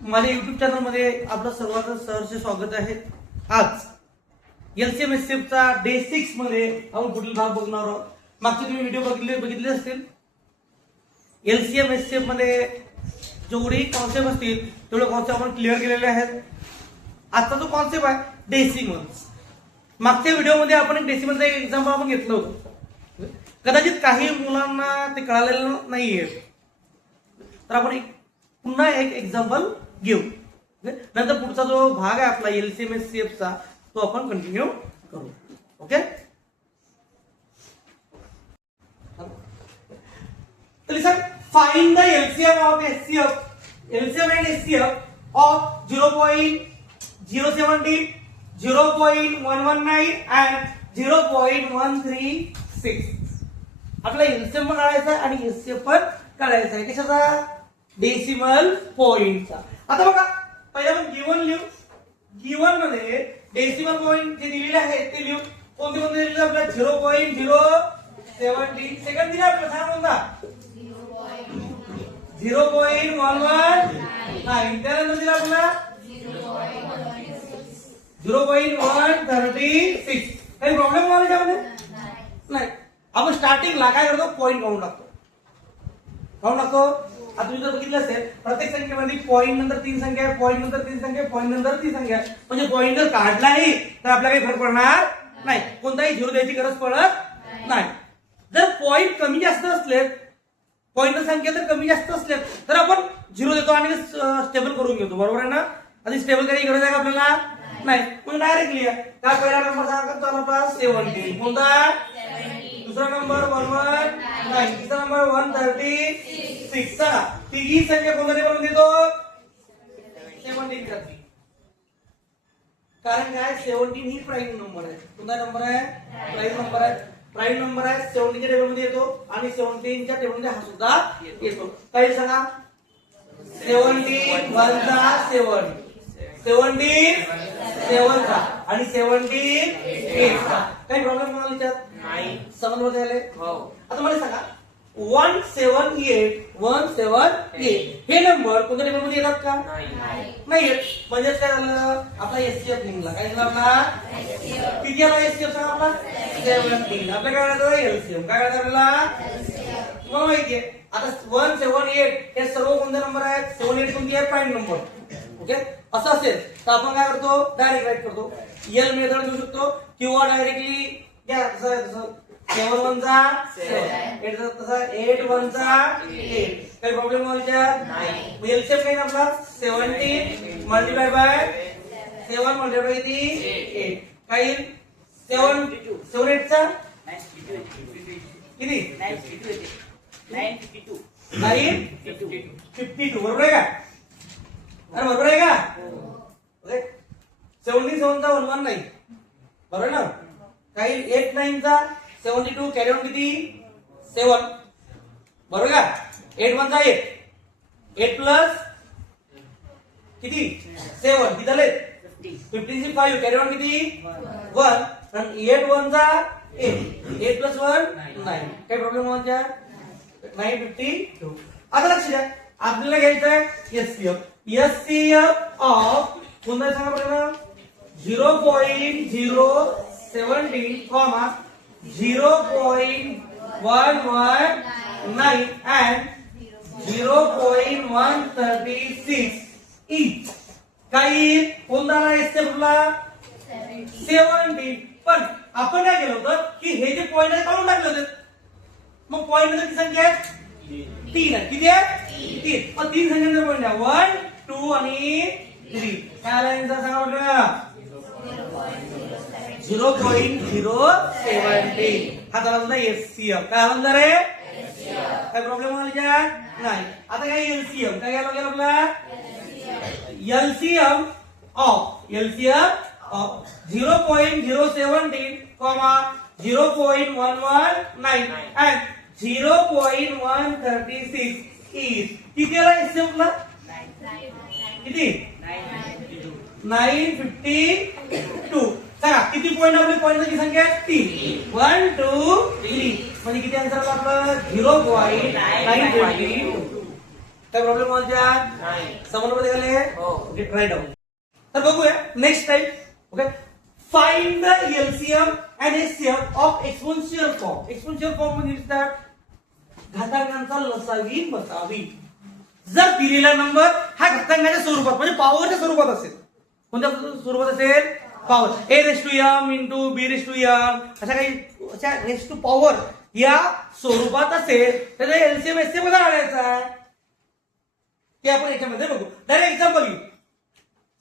माझ्या YouTube channel मध्ये आपलं सर्वांचं सहर्ष स्वागत आहे। आज एलसीएम एससीएफ चा डे 6 मध्ये आपण पुढील भाग बघणार आहोत। मागचे तुम्ही व्हिडिओ बघितले असतील। एलसीएम एससीएफ मध्ये जेवढी कॉन्सेप्ट असतील तेवढे कॉन्सेप्ट आपण क्लिअर केलेले आहेत। आजचा जो कॉन्सेप्ट आहे डेसिमल्स, मागच्या व्हिडिओमध्ये आपण एक डेसिमलचं एक एक्झाम्पल आपण घेतलं होतं। कदाचित काही मुलांना ते कळालेलं नाहीये, तर आपण पुन्हा एक एक्झाम्पल घेऊ। नंतर पुढचा जो भाग आहे आपला एलसीएम एससीएफ चा तो आपण कंटिन्यू करू। ओके, तर listen, find the LCM of SCF, LCM and SCF of 0.070, 0.119 and 0.136। आपला एलसीएम पण काढायचा आहे आणि एससीएफ पण काढायचा आहे। कशाचा? डेसिमल पॉइंटचा। आता बघा, पहिला आपण गिवन लिहू। गिवन मध्ये डेसिमल पॉइंट जे दिलेले आहेत ते लिहू। कोणते कोणते दिलेले आपल्याला? 0.070 सेकंड दिला आपल्याला, सांगा कोणता? 0.119 त्यानंतर दिला आपल्याला 0.136। काही प्रॉब्लेम आला त्यामध्ये? नाही। आपण स्टार्टिंगला काय करतो? पॉइंट काउंट टाकतो। आता तुम्ही जर बघितलं असेल, प्रत्येक संख्येमध्ये पॉईंट नंतर 3 संख्या आहे, पॉईंट नंतर 3 संख्या आहे, पॉईंट नंतर 3 संख्या आहे। म्हणजे पॉईंट जर काढलाही तर आपल्याला काही फरक पडणार नाही, कोणताही झिरो द्यायची गरज पडत नाही। जर पॉईंट कमी जास्त असले, पॉईंट संख्या जर कमी जास्त असले तर आपण झिरो देतो आणि स्टेबल करून घेतो, बरोबर आहे ना? आधी स्टेबल करायची गरज आहे का आपल्याला? नाही। मग डायरेक्ट लिहा। त्या पहिला नंबर सांगा आपला 70, कोणता? दूसरा नंबर 119, तीसरा नंबर 136। चला, तिघी संख्या कोणत्या टेबलमध्ये देतो? 17 करते, कारण काय? 17 ही प्राइम नंबर आहे। कोणता नंबर आहे? प्राइम नंबर आहे। प्राइम नंबर आहे, 17 च्या टेबलमध्ये येतो आणि 17 च्या टेबलमध्ये हा सुद्धा येतो। काही सांगा? 17 1 चा 7, 17 7 चा आणि 17 8 चा। काही प्रॉब्लेम नाही त्यात? नाही। समजलं झाले? हो। आता मला सांगा, 178 हे नंबर कोणत्या टेबलमध्ये येतात का? नाही येत। म्हणजे काय झालं? आपला एससीएफ निघाला। काय झालं आपला? किती आला एससीएफ सांगा आपला? 17। आपल्या काय करायचं? एलसीएम काय करायचं आपल्याला? तुम्हाला माहिती आहे। आता 178 हे सर्व कोणते नंबर आहेत? 78 कोणती आहे? Prime number. ओके, असं असेल तर आपण काय करतो? डायरेक्ट राईट करतो। एल मेथड घेऊ शकतो किंवा डायरेक्टली घ्या। 7 1 चा 7, 8 तसा 8 1 चा 8। काही प्रॉब्लेम व्हायचा नाही। एलसीएम काही आपला 17 मल्टीप्लाय बाय 7 मल्टीप्लाय बाय 8। काही 7 8 चा किती? 952 बरोबर आहे का? अरे बरोबर आहे का? 77 चा 119 बरोबर आहे ना? काही 8 9 चा 72 कॅरी ऑन किती? 7 बरोबर का? 8 1 चा 8, 8 प्लस किती? 7 किती झाले? 15 ची 5 कॅरी ऑन किती? 1 आणि 8 1 चा 8, 8 प्लस 1 9। काही प्रॉब्लेम व्हायचा? 952। आता लक्ष द्या, आपल्याला घ्यायचं आहे एससीएफ। एससीएफ ऑफ कोणता सांगा बरं? 0.070, 0.119 and 0.136 each। काही कोणता एससीएफला? 70। पण आपण काय केलं होतं की हे जे पॉइंट आहे काढून टाकले होते। मग पॉइंट मध्ये संख्या आहे 3 आहे। किती आहे? 3। मग 3 संख्यांचा पॉइंट आहे 1 2 आणि 3। काय आला यांचा सांगा बरं? 0.070। हा झाला एससीएफ। काय म्हणणार आहे? काय प्रॉब्लेम आला नाही। आता काय एलसीएम काय घ्यायला लागेल आपला? एलसीएम ऑफ 0.070, 0.119 and 0.136 is किती आला एससीएफला? किती? 952। सांगा किती पॉइंट? आपले पॉइंटची संख्या 3, 1 2 3। म्हणजे किती आन्सर आला आपला? 0.952। काय प्रॉब्लेम व्हायच्या नाही. समोरमध्ये गेले हो. Write down. तर बघूया next type. Okay, find the LCM and HCF of exponential form. Exponential form म्हणजे दॅट घातांकांचा लसावी बसावी. जर दिलेला नंबर हा घातांकाच्या स्वरूपात म्हणजे पॉवरच्या स्वरूपात असेल. कोणत्या स्वरूपात असेल? Power. A raise to M into B raise to M अशा काही अशा रेस टू पॉवर या स्वरूपात असेल तर एलसीएम एचसीएम कसा काढायचा आहे ते आपण याच्यामध्ये बघू. डायरेक्ट एक्झाम्पल घेऊ.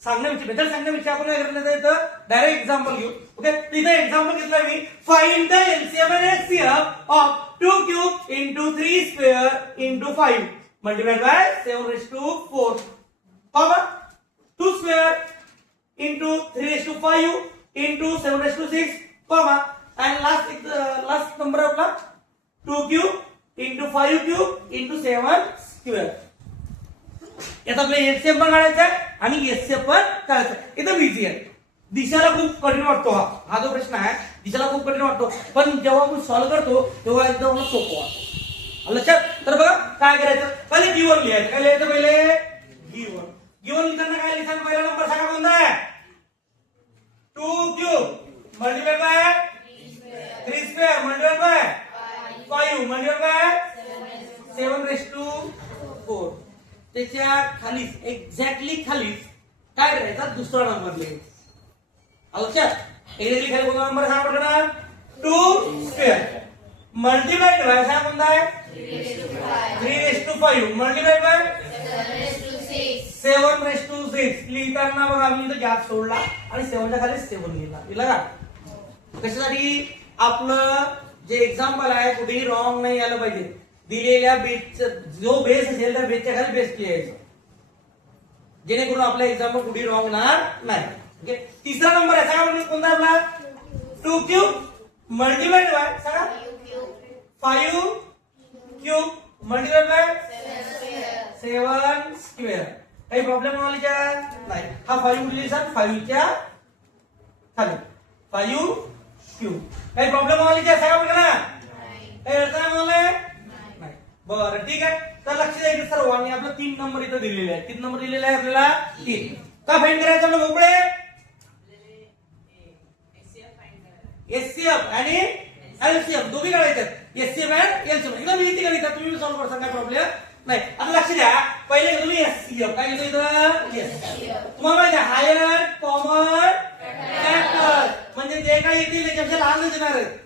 सांगण्याविषयी मेथड सांगण्याविषयी आपण काय करण्यात येतं? डायरेक्ट एक्झाम्पल घेऊ. ओके, तिथे एक्झाम्पल घेतलं मी. Find the LCM and HCF of 2 cube into 3 square into 5 multiplied by 7 raised to 4, comma 2 square into 3 raised to 5 into 7 raised to 6, comma and last number आपला 2 cube into 5 cube into 7 square. याचा आपल्याला HCF पण काढायचा आहे आणि HCF पण काढायचा आहे. एकदम इझी आहे. दिसायला खूप कठीण वाटतो हा जो प्रश्न आहे. दिसायला खूप कठीण वाटतो पण जेव्हा आपण सॉल्व्ह करतो तेव्हा एकदम सोपं वाटतो. लक्षात. तर बघा काय करायचं. पहिले गिवन लिहायचं. काय लिहायचं पहिले? गिवन. गिवन लिहिताना काय लिहायचं? पहिला नंबर सांगा कोणता आहे? 2 cube multiplied by 3 square multiplied by 5 multiplied by 7 raise to 4. त्याच्या खालीच एक्झॅक्टली खालीच काय करायचा? दुसरा नंबर लिहायचा. लक्षात. एक्झॅक्टली खाली कोणता नंबर सांगा पडणार? 2 स्क्वेअर मल्टिप्लाइड बाय सांगा कोणता आहे? 3 raised to 5 multiplied by 7 raised to 6. लिहिताना बघा मी इथं गॅप सोडला आणि 7 च्या खाली 7 लिहिला. लिहिला का? कशासाठी? आपलं जे एक्झाम्पल आहे कुठेही रॉंग नाही आलं पाहिजे. दिलेल्या बेसचा जो बेस असेल त्या बेसच्या खाली बेस लिहायचं जेणेकरून आपला एक्झाम्पल कुठेही रॉंग होणार नाही. ओके, तिसरा नंबर आहे सांगा म्हणजे कोणता आपला? 2 क्यूब मल्टिप्लाइड बाय सांगा 5 क्यूब मल्टिप्लाइड बाय 7 स्क्वेअर. काही प्रॉब्लेम होणार नाही. हा 5 लिहिसा 5 च्या खाली 5 क्यूब. काही प्रॉब्लेम होणार सांगा बघा ना. काही अडचण होणार नाही. बरं ठीक आहे. तर लक्ष द्या सर्वांनी आपला 3 नंबर इथं दिलेले आहे. 3 नंबर दिलेला आहे आपल्याला 3. का फाइंड करायचं ना मोकळे? एचसीएफ आणि एलसीएफ दोघी काढायचे. एचसीएफ अँड एलसीएफ एकदम इझी गणित. तुम्ही सॉल्व्ह करता काय प्रॉब्लेम नाही. आता लक्ष द्या. पहिले तुम्ही एचसीएफ काय लिहितो इथं? तुम्हाला माहिती आहे हायर कॉमन फॅक्टर म्हणजे जे काही येतील त्याच्यापेक्षा लहान देणार आहेत.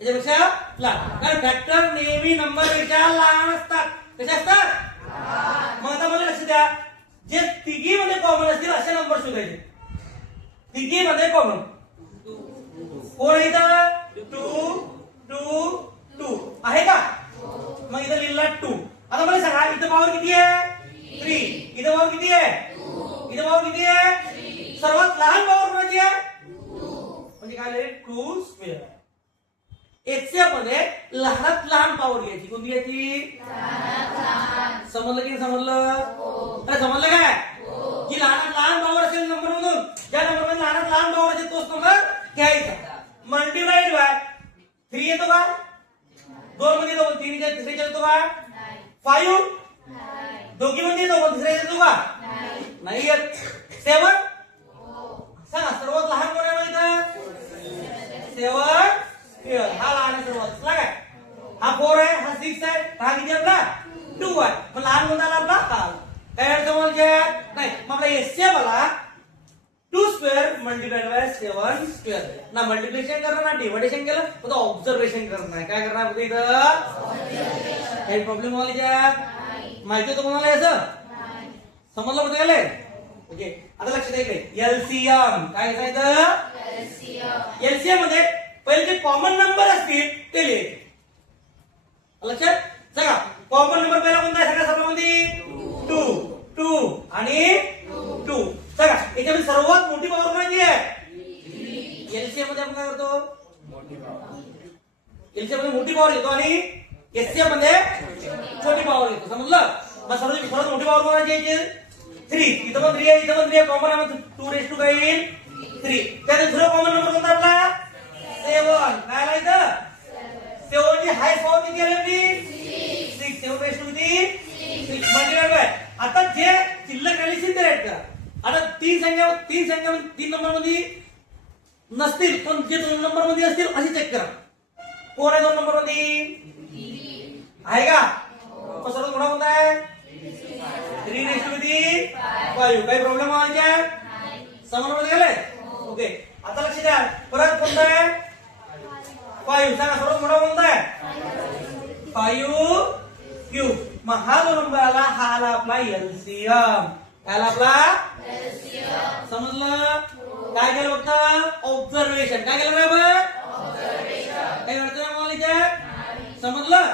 त्याच्यापेक्षा लहान. कारण फॅक्टर नेहमी नंबर पेक्षा लहान असतात. कसे असतात? मग आता मला लक्ष द्या. जे तिघी मध्ये कॉमन असतील असे नंबर शोधायचे. तिघी मध्ये कॉमन कोण आहे इथं? 2 2 2 आहे का? मग इथं लिहिला 2. आता मला सांगा इथं पॉवर किती आहे? 3. इथं पॉवर किती आहे? 2. इथं पॉवर किती आहे? 3. सर्वात लहान पॉवर कोणाची आहे? 2. म्हणजे काय लिहिले? 2 स्क्वेअर. एचसीएफ मध्ये लहानात लहान पॉवर घ्यायची. कोणती घ्यायची? समजलं की समजलं? काय समजलं काय? जी लहानात लहान पॉवर असेल नंबर मधून ज्या नंबर मध्ये लहानात लहान पॉवर असेल तोच नंबर घ्यायचा. मल्टिप्लाइड बाय 3 येतो का? 2 मध्ये येतो 3 च्या तिसऱ्या येतो का? 5 दोघी मध्ये येतो पण तिसऱ्या येतो का? नाही येत. 7 सांगा सर्वात लहान कोण आहे माहिती? 7 हा लहान आहे सर्वात. काय? हा 4 आहे हा 6 आहे हा किती आपला? 2 आहे. मग लहान कोणता आला आपला? हा. काय अडचण नाही. मग आपला एचसीएफ आला 2 स्क्वेअर मल्टिप्लाइड बाय 7 स्क्वेअर. ना मल्टिप्लिकेशन करणार ना डिव्हिडेशन केलं फक्त ऑब्झर्वेशन करणार आहे. काय करणार इथं? काही प्रॉब्लेम व्हायला माहिती होतं कोणाला याचं? समजलं होतं गेले? ओके, आता लक्ष द्या इकडे. एलसीएम काय करायचं? एलसीएम मध्ये पहिले जे कॉमन नंबर असतील ते लिहायचे. लक्षात. सांगा कॉमन नंबर पहिला कोणता आहे? सगळ्या सर्वांमध्ये 2 2 आणि 2. सांगा याच्यामध्ये सर्वात मोठी पॉवर कोणाची आहे? एलसीएम मध्ये आपण काय करतो? एलसीएम मध्ये मोठी पॉवर घेतो आणि एचसीएफ मध्ये छोटी पॉवर घेतो. समजलं? मग सर्वात मोठी पॉवर कोणाची आहे? 3. इथं पण 3 आहे इथं पण 3 आहे. कॉमन आहे 2 रेस टू काय येईल? 3. त्यात दुसरा कॉमन नंबर कोणता आपला? 7. काय आला इथं? 7 ची हाय पॉवर किती आली आपली? 6. 7 रेस टू किती? मल्टीप्लाइड बाय आता जे शिल्लक राहिली ते राईट करा. आता तीन संख्या तीन नंबर मध्ये नसतील पण जे 2 नंबर मध्ये असतील अशी चेक करा. कोण आहे 2 नंबर मध्ये आहे का? सर्वात मोठा कोणता आहे? 3:5. काही प्रॉब्लेम व्हायचा समजमध्ये गेले? ओके. आता लक्ष द्या परत कोणता आहे? 5. सांगा सर्वात मोठा कोणता आहे? 5³ मग हा जो नंबर आला हा आला आपला एलसीएम. काय आला आपला एलसीएम? समजलं? काय केलं फक्त ऑब्झर्वेशन. काय केलं रे बघ? काही अडचण आहे मला? समजलं?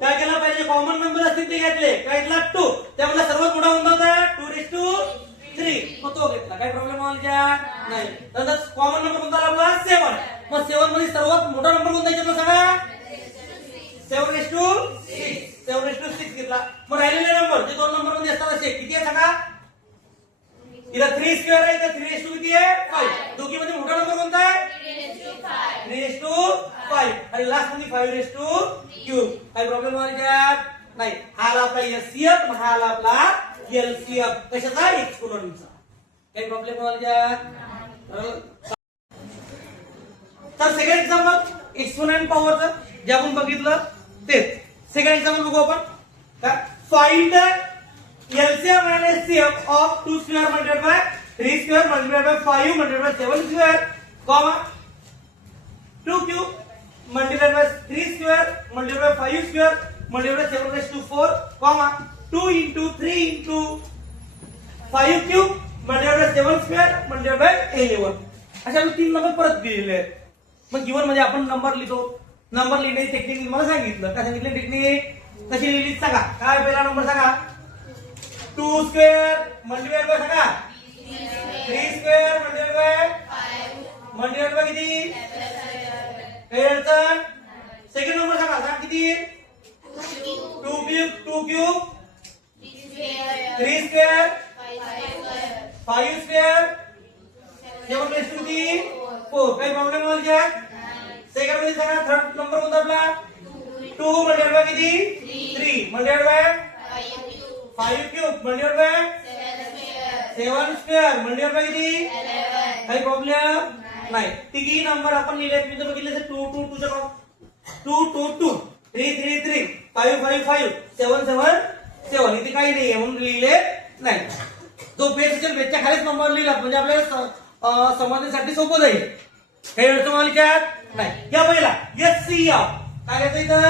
काय केलं पाहिजे? कॉमन नंबर असतील ते घेतले. काय घेतला? 2. त्यामुळे सर्वात मोठा कोणता होता? 2:3 मग तो घेतला. काही प्रॉब्लेम व्हायचा नाही. नंतर कॉमन नंबर कोणता आपला 7. मग 7 मध्ये सर्वात मोठा नंबर कोणता घेतला सांगा? 7:6 घेतला. मग राहिलेले नंबर जे 2 नंबर मध्ये असतात असे किती आहे सांगा? इथं 3² आहे इथं 3:2 किती आहे? 5. दोघी मध्ये मोठा नंबर कोणता आहे? 3:5 आणि लास्ट मध्ये 5:3. काही प्रॉब्लेम व्हायचा नाही. हा आला आपला एलसीएम हा आला आपला एलसीएम कशाचा? एक्सपोनेंटचा. काही प्रॉब्लेम व्हायचा? तर सेकंड एक्झाम्पल एक्सपोनेंट पॉवरचं जे आपण बघितलं तेच. सेकंड एक्झाम्पल बघू आपण. Find the LCM and HCF of 2² multiplied by 3² multiplied by 5 multiplied by 7², comma 2³ multiplied by 3² multiplied by 5² multiplied by 7/4, comma 2 into 3 into 5³ multiplied by 7² multiplied by 11. अशा 3 number परत दिलेले आहेत. मग गिवन म्हणजे आपण नंबर लिहितो. नंबर लिहिण्याची टेक्निक मला सांगितलं. काय सांगितलं टेक्निक? कशी लिहिली सांगा? काय पहिला नंबर सांगा? 2² मल्टीप्लाइड बाय सांगा 3² मल्टीप्लाइड बाय किती? 7. सेकंड नंबर सांगा किती? 2³ 3² 5² 7/4. काही प्रॉब्लेम व्हायचा? सेकंड मध्ये सांगा थर्ड नंबर कोणता आपला? 2 मल्टीप्लाइड बाय किती? 3 multiplied by 5³ multiplied by 7² multiplied by किती? 11. काही प्रॉब्लेम नाही. तिघी नंबर आपण लिहिले तुम्ही तर बघितले 2 2 2 च्या 2 2 2 3 3 3 5 5 5 7 7 7 इथे काही नाही म्हणून लिहिले नाही. जो बेस असेल बेसच्या खालीच नंबर लिहिला म्हणजे आपल्याला समजण्यासाठी सोपं जाईल. काही अडचण आली त्यात नाही. या पहिला एचसीएफ काय घ्यायचं इथं?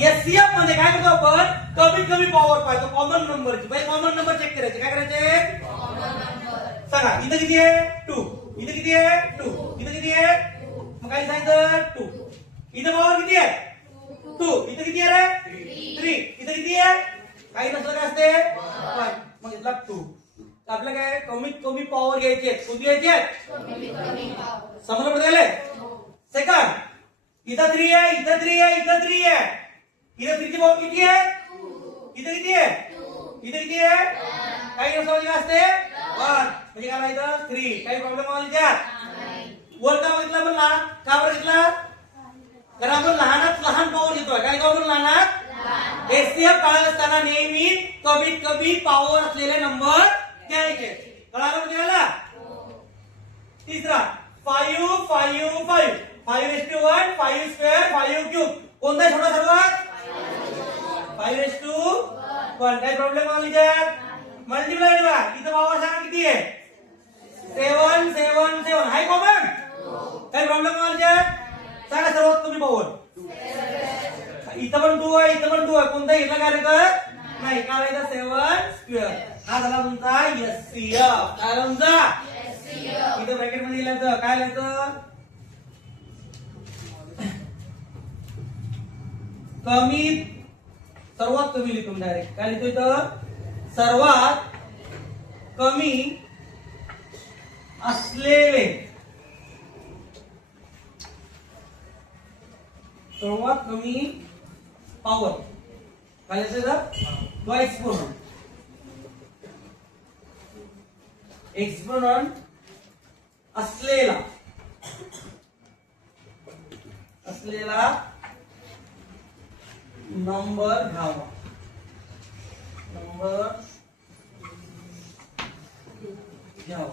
एचसीएफ मध्ये काय करतो आपण? कमीत कमी पॉवर पाहतो कॉमन नंबरची. पहिले कॉमन नंबर चेक करायचे. काय करायचे? सांगा इथं किती आहे? 2. इथं किती आहे? 2. इथं किती आहे? मग काय सांगितलं? 2. इथं पॉवर किती आहे? 2. इथं किती आहे रे? 3. इथं किती आहे? काही नसलं काय असते? 1. मग इथला 2. आपलं काय कमीत कमी पॉवर घ्यायची आहे. कोणती घ्यायची आहे? समजलं पडले? सेकंड इथं 3 आहे इथं 3 आहे इथं 3 आहे. इथं 3 ची पॉवर किती आहे? इथं किती आहे? इथं किती आहे? काही नसलं काय असते? 1. म्हणजे काय इथं 3. काही प्रॉब्लेम आला त्यात? वर का बघितलं आपण लहान का बरं घेतला? कारण आपण लहानात लहान पॉवर घेतोय. काय आपण लहानात? एचसीएफ काढत असताना नेहमी कमीत कमी पॉवर असलेले नंबर घ्यायचे. कळालं म्हणजे मला? तिसरा 5 5 5 5:1 5² 5³ कोणता छोटा सर्वात? 5:1. काही प्रॉब्लेम आला त्यात? मल्टीप्लाइड बघा इथं पॉवर सांगा किती आहे? 7 7 7 हाय कॉमन. काही प्रॉब्लेम आला त्यात? सांगा सर्वात कमी पॉवर. इथं पण 2 आहे इथं पण 2 आहे. कोणता घेतला काय नाही? काय इथं 7². हा झाला तुमचा एचसीएफ. काय तुमचा? इथं ब्रॅकेट मध्ये लिहायचं. काय लिहायचं? कमी सर्वात कमी लिहितो डायरेक्ट. काय लिहितो इथं? सर्वात कमी असलेले सर्वात कमी पॉवर काय लिहायचं? एक्सपोनेंट. एक्सपोनेंट असलेला नंबर घ्यावा. नंबर घ्यावा.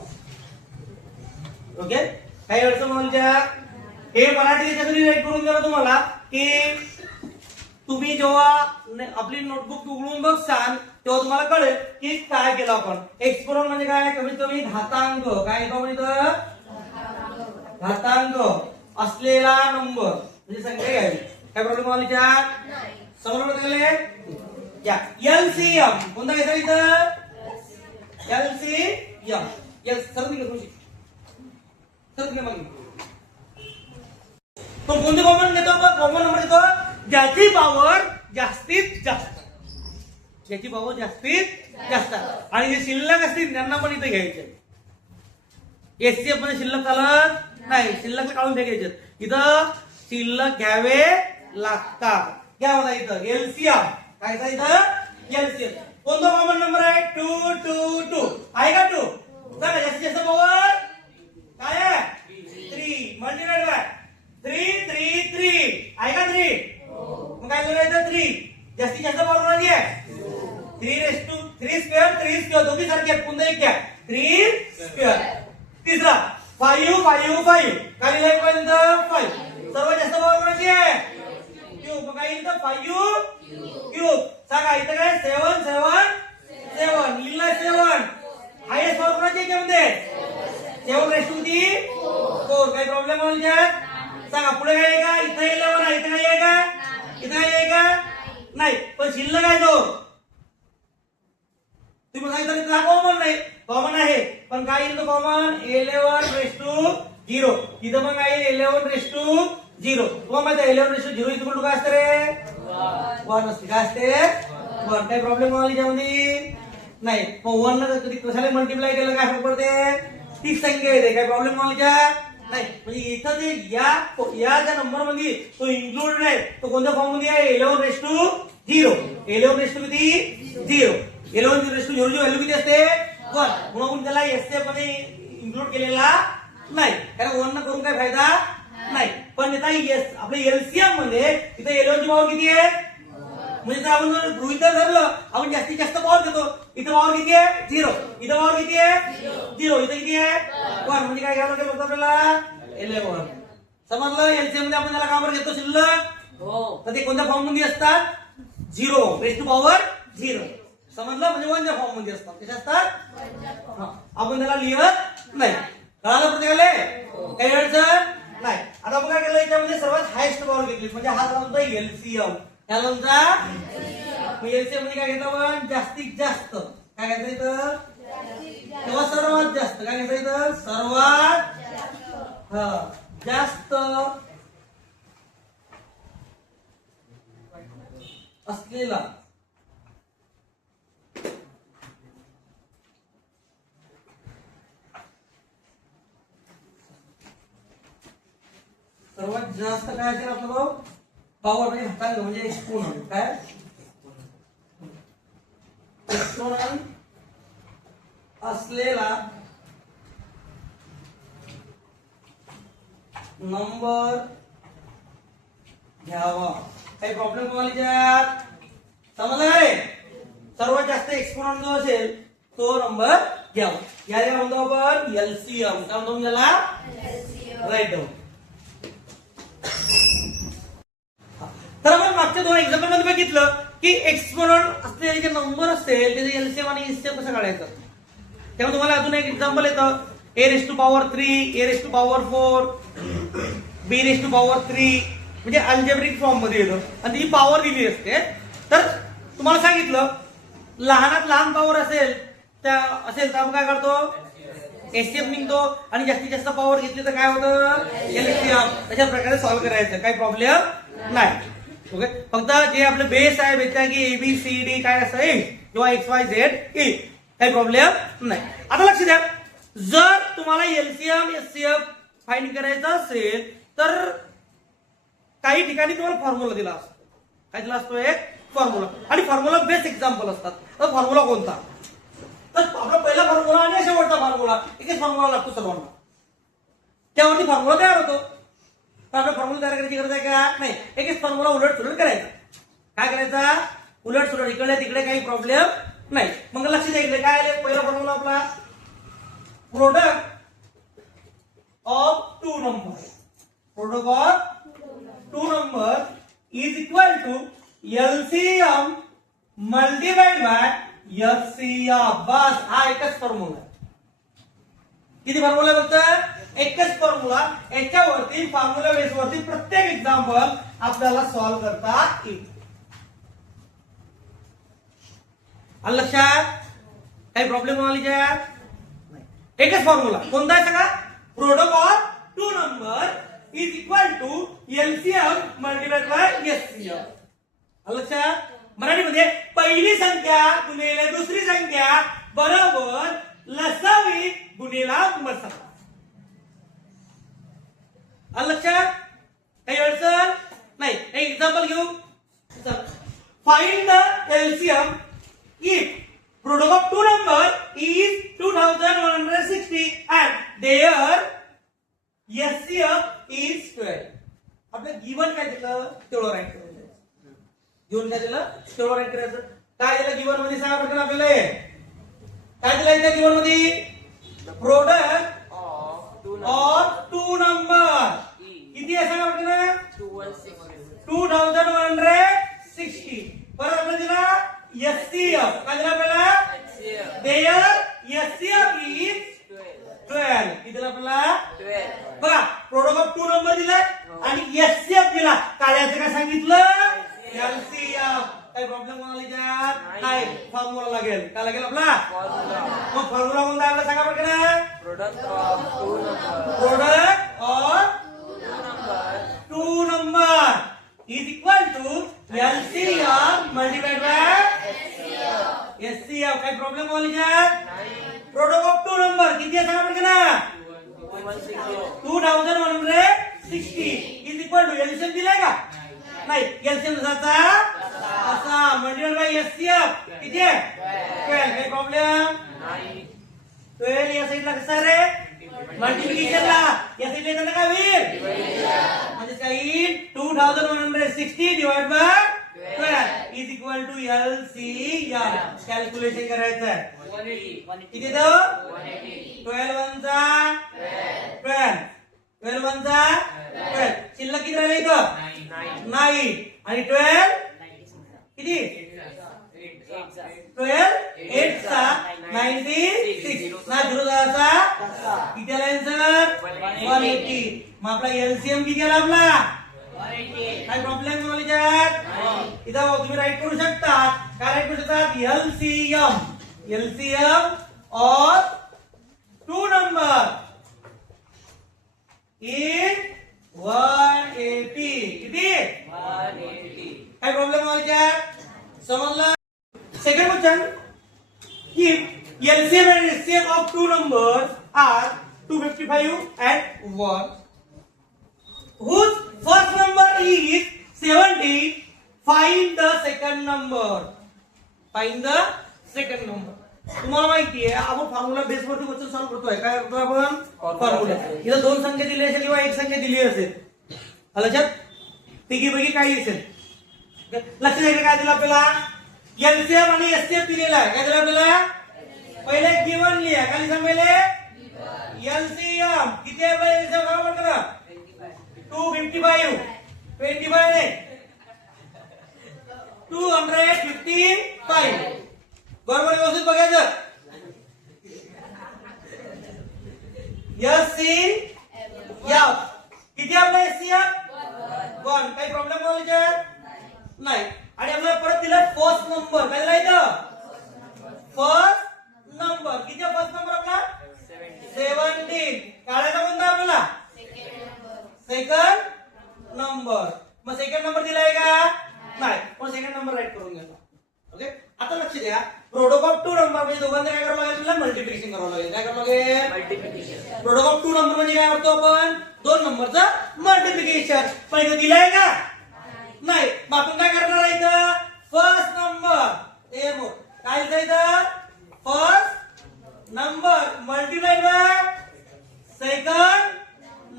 ओके, काही अडचण व्हायच्या. हे मराठी त्याच्यासाठी राईट करून दिलं तुम्हाला की तुम्ही जेव्हा आपली नोटबुक उघडून बघसान तेव्हा तुम्हाला कळेल की काय केलं आपण. एक्सपोनंट म्हणजे काय, कमीत कमी घातांक. काय म्हणतो, घातांक असलेला नंबर म्हणजे संख्या घ्यावी. काय प्रॉब्लेम व्हायच्या, समजलं या. एलसीएम कोणता घ्यायचा इथं, एलसीएम. सर तो कोणते कॉमन घेतो, कॉमन नंबर घेतो ज्याची पॉवर जास्तीत जास्त, ज्याची पॉवर जास्तीत जास्त. आणि जे शिल्लक असतील त्यांना पण इथे घ्यायचे. एससीएफ मध्ये शिल्लक चालत नाही, शिल्लक काढून घ्यायचे. इथं शिल्लक घ्यावे लागतात. घ्या होता इथं एलसीएम. काय इथं एलसीएम. कोणता कॉमन नंबर आहे, 2 2 2 आहे का 2. सांगा जास्तीत जास्त पॉवर काय आहे, 3 मल्टीप्लाइड बाय 3 3 3 आहे का 3. मग काय करायचं, 3 जास्तीत जास्त पॉवर कोणाची आहे, 3 स्क्वेअर 3 स्क्वेअर दोघी सारखे आहेत. कोणता एक घ्या, 3 स्क्वेअर. तिसरा 5 5 5 काय लिहायचं 5. सर्वात जास्त पॉवर कोणाची आहे, क्यूब. मग काय लिहिलं 5 क्यूब. सांगा इथं काय 7 7 7 लिहिलं 7. हायेस्ट पॉवर कोणाची आहे यामध्ये, 7 रेस टू दी 4. काही प्रॉब्लेम होईल सांगा. पुढे काय आहे का, इथं 11 आहे, इथं काय आहे का, इथं काय आहे का नाही. पण शिल्लक आहे तो तुम्ही सांगितलं इथं कॉमन नाही, कॉमन आहे. पण काय येईल तो कॉमन, 11 रेस टू 0. इथं पण काय 11 रेस टू 0. तुम्हाला माहिती आहे 11 रेस टू 0 इक्वल टू काय असते रे, 1 असते. काय असते 1. काही प्रॉब्लेम होईल याच्यामध्ये नाही. मग 1 न कधी कशाला मल्टिप्लाय केलं काय फरक पडते, तीच संख्या येते. काही प्रॉब्लेम होईल नाही. म्हणजे इथं जे या ज्या नंबर मध्ये तो इन्क्लूडेड आहे तो कोणत्या फॉर्म मध्ये आहे, 11 रेस टू 0. 11 रेस टू किती 0. 11 रेस टू 0 ची व्हॅल्यू किती असते 1. म्हणून त्याला एससीएफ मध्ये इन्क्लूड केलेला नाही, कारण 1 न करून काय फायदा नाही. पण इथं आपल्या एलसीएम मध्ये इथं 11 ची पॉवर किती आहे, म्हणजे जर आपण गृहीत धरलं आपण जास्तीत जास्त पॉवर घेतो. इथं पॉवर किती आहे 0. इथं पॉवर किती आहे 0. इथं किती आहे 1. म्हणजे काय घ्यावं लागेल आपल्याला 11. समजलं. एलसीएम मध्ये आपण त्याला कामावर घेतो शिल्लक, तर ते कोणत्या फॉर्म मध्ये असतात, 0 रेस टू पॉवर 0. समजलं. म्हणजे 1 च्या फॉर्म मध्ये असतात. कसे असतात, आपण त्याला लिहत नाही. कळालं प्रत्येकाला, काही अडचण नाही. आता आपण काय केलं, याच्यामध्ये सर्वात हायेस्ट पॉवर घेतली म्हणजे हा झाला एलसीएम. त्याला एलसीएम मध्ये काय घेतो आपण, जास्तीत जास्त. काय घ्यायचं इथं, तेव्हा सर्वात जास्त. काय घ्यायचं इथं, सर्वात जास्त असलेला सर्वात जास्त काय असेल आपलं पॉवर म्हणजे घातांक म्हणजे एक्सपोनंट. काय एक्सपोनंट असलेला नंबर घ्यावा. काही प्रॉब्लेम तुम्हाला समजलं काय. सर्वात जास्त एक्सपोनंट जो असेल तो नंबर घ्यावा. याला म्हणतो आपण एलसीएम. काय म्हणतो याला, राईट डाऊन. तर आपण मागच्या 2 एक्झाम्पल मध्ये बघितलं की एक्सपोनंट असलेले जे नंबर असेल त्याचे एलसीएम आणि एचसीएम कसं काढायचं. तेव्हा तुम्हाला अजून एक एक्झाम्पल येतं, a raise to power 3, a raise to power 4, b raise to power 3. म्हणजे अल्जेब्रिक फॉर्म मध्ये येतं आणि ती पॉवर दिली असते. तर तुम्हाला सांगितलं लहानात लहान पॉवर असेल तर आपण काय करतो, एचसीएफ निघतो. आणि जास्तीत जास्त पॉवर घेतली तर काय होतं, एलसीएम. अशा प्रकारे सॉल्व्ह करायचं, काही प्रॉब्लेम नाही. ओके, फक्त जे आपलं बेस आहे बेचा की ABCD काय असं येईल किंवा XYZ येईल, काही प्रॉब्लेम नाही. आता लक्ष द्या, जर तुम्हाला एलसीएम एचसीएफ फाइंड करायचं असेल तर काही ठिकाणी तुम्हाला फॉर्म्युला दिला असतो. काय दिला असतो, एक फॉर्म्युला. आणि फॉर्म्युला बेस एक्झाम्पल असतात. तर फॉर्म्युला कोणता, तर आपला पहिला फॉर्म्युला आणि शेवटचा फॉर्म्युला एकच फॉर्म्युला लागतो सर्वांना. त्यावरती फॉर्म्युला तयार होतो. तर आपल्या फॉर्म्युला तयार करायची गरज आहे का नाही. एकच फॉर्म्युला उलट सुलट करायचा. काय करायचा, उलट सुलट, इकडे तिकडे काही प्रॉब्लेम नाही. मग लक्ष द्यायचं काय आले पहिला फॉर्म्युला आपला product of two number. Product of two number is equal to LCM multiplied by HCF. बस हा एकच फॉर्म्युला. किती फॉर्म्युला फक्त एकच फॉर्म्युला. याच्यावरती फॉर्म्युला बेस वरती प्रत्येक एक्झाम्पल आपल्याला सॉल्व्ह करता येईल. आलं लक्षात? काही प्रॉब्लेम नॉलेज? एकच फॉर्म्युला कोणता आहे सांगा? Product of two number is equal to LCM multiplied by HCF. आलं लक्षात? मराठीमध्ये पहिली संख्या गुणिले दुसरी संख्या बरोबर लसावी गुणिला मसाला. आलं लक्षात? काही अडचण नाही. एक एक्झाम्पल घेऊ. Find the LCM if product of two number is 2160 and their SCF is 12. आपलं गिवन काय दिलं तेवढं राईट करायचं. गिवन काय दिलं तेवढं राईट करायचं. काय दिलं गिवन मध्ये सांगा बरं आपल्याला. काय दिलं त्या गिवन मध्ये? प्रोडक्ट ऑफ टू नंबर किती आहे सांगा बरं? 2160. परत आपल्याला दिला SCF. काय दिला आपल्याला? their SCF is 12. किती दिला आपल्याला? 12. बघा प्रोडक्ट ऑफ टू नंबर दिला आणि SCF दिला. काळ्याचं काय सांगितलं? LCF. काही प्रॉब्लेम कोणाला नाही. फॉर्म्युला लागेल. काय लागेल आपला? मग फॉर्म्युला कोणता आपल्याला सांगा बरं? Product of two number is equal to LCM multiplied by SCF. काही प्रॉब्लेम नाही. प्रोडक्ट ऑफ टू नंबर किती आहे सांगा बरं? 2160 is equal to LCM दिलाय का? नाही. LCM असा मल्टीप्लाइड बाय SCF किती आहे? 12. काही प्रॉब्लेम नाही. 12 या साईडला कसं रे मल्टिप्लिकेशनला या साईडला येतं का होईल? म्हणजे काय येईल? 2160 divide by 12 is equal to LCM. Calculation करायचं आहे. किती येतं? 12 वनचा 12. 12 वनचा 12. शिल्लक किती राहिलं इथं? नाही. आणि 12 किती? 12 8 चा 96 ना 0 चा किती आला आन्सर? 180. मग आपला एलसीएम किती आला आपला? 180. काय प्रॉब्लेम नॉलेज आहे? इथं तुम्ही राईट करू शकता. काय राईट करू शकता? LCM of two number is 180. किती? 180. काय प्रॉब्लेम नॉलेज आहे? समजलं? Second question, if LCM and HCF of two numbers are 255 and 1, whose first number is 70, find the second number. Find the second number. तुम्हाला माहिती आहे आपण फॉर्म्युला बेस वरती question solve करतोय. काय करतोय आपण? फॉर्म्युला. इथं दोन संख्या दिली असेल किंवा एक संख्या दिली असेल. लक्षात? तिघीपैकी काही असेल. लक्षात द्यायचं काय दिलं आपल्याला? एलसीएम आणि एचसीएफ दिलेला आहे. काय दिलं आपल्याला? पहिले गिवन लिहा. खाली सांगितले एलसीएम किती आहे? पहिले एलसीएम बरोबर करा. 255 25 ने 255 बरोबर व्यवस्थित बघायचं. एचसीएफ किती आपला? एचसीएफ 1. काही प्रॉब्लेम नाही. आणि आपल्याला परत दिला फर्स्ट नंबर. काय दिला इथं? First number. किती फर्स्ट नंबर आपला? 17. काढायचा कोणता आपल्याला? Second number. मग सेकंड नंबर दिलाय का? नाही. पण सेकंड नंबर राईट करून घ्या. ओके. आता लक्ष द्या. प्रोडक्ट ऑफ टू नंबर म्हणजे दोघांना काय करावं लागेल? आपल्याला मल्टिप्लिकेशन करावं लागेल. काय करावं लागेल? Multiplication. Product of two number म्हणजे काय करतो आपण? दोन नंबरचं मल्टिप्लिकेशन. पण इथं दिलाय का? नाही. मग आपण काय करणार आहे इथं? फर्स्ट नंबर ए मोड काय लिहायचं? First number multiplied by second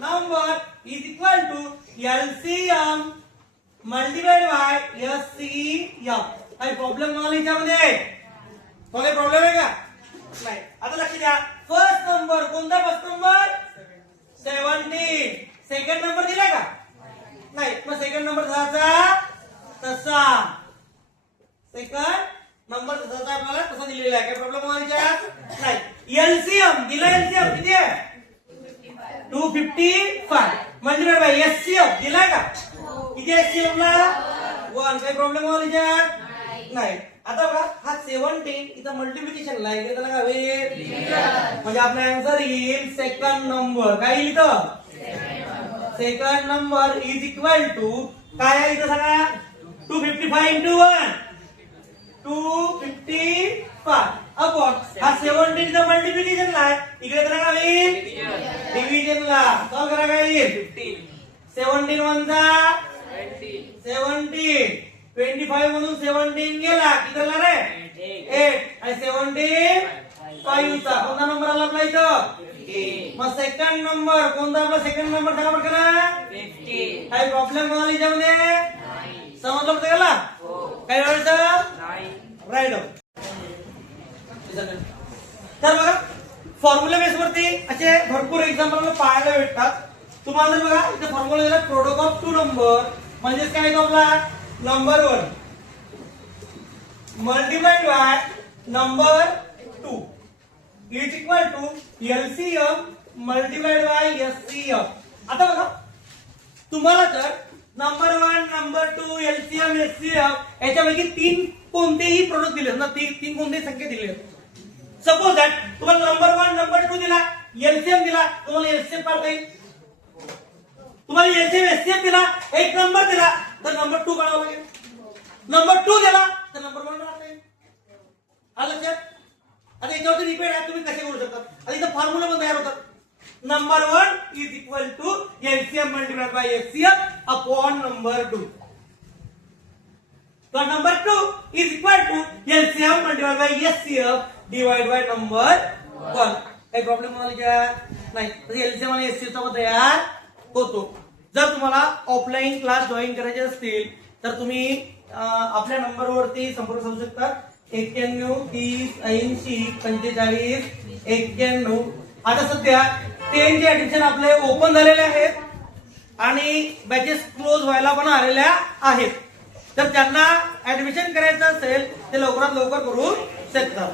number is equal to LCM multiplied by HCF. काही प्रॉब्लेम नॉलेज यामध्ये? तुम्हाला प्रॉब्लेम आहे का? नाही. आता लक्ष द्या, फर्स्ट नंबर कोणता? First number 17. सेकंड नंबर दिला का? नाही. मग सेकंड नंबर तसा सेकंड नंबर तसा आपल्याला तसा दिलेला आहे. काय प्रॉब्लेम व्हायचा नाही. एलसीएम दिला. एलसीएम किती आहे? 255 मल्टिप्लाइड बाय एचसीएफ दिला का? किती आहे एचसीएफ ला? 1. काही प्रॉब्लेम व्हायचा नाही. आता बघा, हा 17 इथं मल्टिप्लिकेशन ला आहे, त्याला काय होईल? म्हणजे आपला आन्सर येईल सेकंड नंबर. काय येईल इथं? Second number is equal to काय आहे इथं सांगा? 255 इंटू 1 255 अपॉन हा 17 चा मल्टिप्लिकेशन ला आहे, इकडे तर काय होईल? डिव्हिजन ला. सॉल्व करा. काय येईल? 17 1 चा 17 25 मधून 17 गेला, कितीला रे? 8. आणि 17 5 चा कोणता नंबर आला आपला इथं? मग सेकंड नंबर कोणता आपला? सेकंड नंबर सांगा पटकन. 50. काही प्रॉब्लेम होणार याच्यामध्ये? समजलं होतं त्याला? काय वेळेचं? राईट. तर बघा, फॉर्म्युला बेस वरती असे भरपूर एक्झाम्पल पाहायला भेटतात. तुम्हाला जर बघा इथे फॉर्म्युला दिला, प्रोडक्ट ऑफ 2 नंबर म्हणजेच काय येतो आपला? Number 1 multiplied by number 2 is equal to LCM multiplied by HCF. आता बघा, तुम्हाला जर नंबर 1 नंबर 2 एलसीएम एचसीएफ याच्यापैकी 3 कोणतेही प्रोडक्ट दिले ना, 3 कोणतेही संख्या दिले, सपोज दॅट तुम्हाला नंबर 1 नंबर 2 दिला, एलसीएम दिला, तुम्हाला एचसीएफ काढता येईल. तुम्हाला एलसीएम एचसीएफ दिला, एक नंबर दिला तर नंबर 2 काढावा लागेल. नंबर 2 दिला तर नंबर 1 काढता येईल. आलं लक्षात? आता याच्यावरती रिपीट आहे, तुम्ही कसे करू शकता? आता इथं फॉर्म्युला पण तयार होतात. Number 1 is equal to LCM multiplied by HCF upon number 2. तो number 2 is equal to LCM multiplied by HCF divide by number 1. काही प्रॉब्लेम होणार का? नाही. तर एलसीएम आणि एचसीएफ तयार होतो. जर तुम्हाला ऑफलाईन क्लास जॉईन करायचे असतील तर तुम्ही आपल्या नंबरवरती संपर्क साधू शकता. 91 30 80 45 91. आता सध्या 10 चे ऍडमिशन आपले ओपन झालेले आहेत आणि बॅचेस क्लोज व्हायला पण आलेल्या आहेत. तर ज्यांना ऍडमिशन करायचं असेल ते लवकरात लवकर करू शकतात.